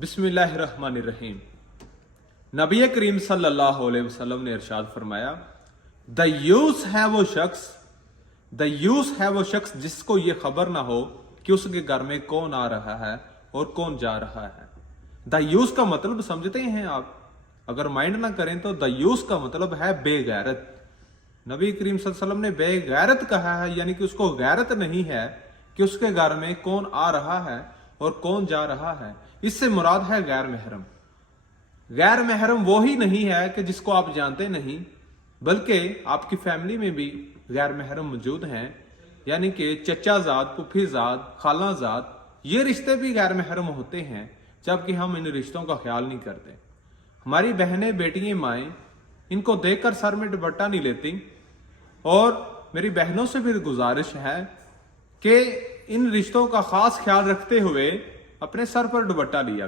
बिस्मिल्लाहिर्रहमानिर्रहीम। नबी करीम सल्लल्लाहु अलैहि वसल्लम ने इरशाद फरमाया, दयूस है वो शख्स जिसको ये खबर ना हो कि उसके घर में कौन आ रहा है और कौन जा रहा है। दयूस का मतलब समझते हैं आप? अगर माइंड ना करें तो दयूस का मतलब है बेगैरत। नबी करीम सल्लल्लाहु अलैहि वसल्लम ने बेगैरत कहा है, यानी कि उसको गैरत नहीं है कि उसके घर में कौन आ रहा है और कौन जा रहा है। इससे मुराद है गैर महरम। गैर महरम वो ही नहीं है कि जिसको आप जानते नहीं, बल्कि आपकी फैमिली में भी गैर महरम मौजूद हैं, यानी कि चचाजाद, फूफीजाद, खालाजाद, ये रिश्ते भी गैर महरम होते हैं, जबकि हम इन रिश्तों का ख्याल नहीं करते। हमारी बहनें, बेटियां, माएँ इनको देखकर सर में दुपट्टा नहीं लेती। और मेरी बहनों से भी गुजारिश है कि इन रिश्तों का खास ख्याल रखते हुए अपने सर पर दुपट्टा लिया।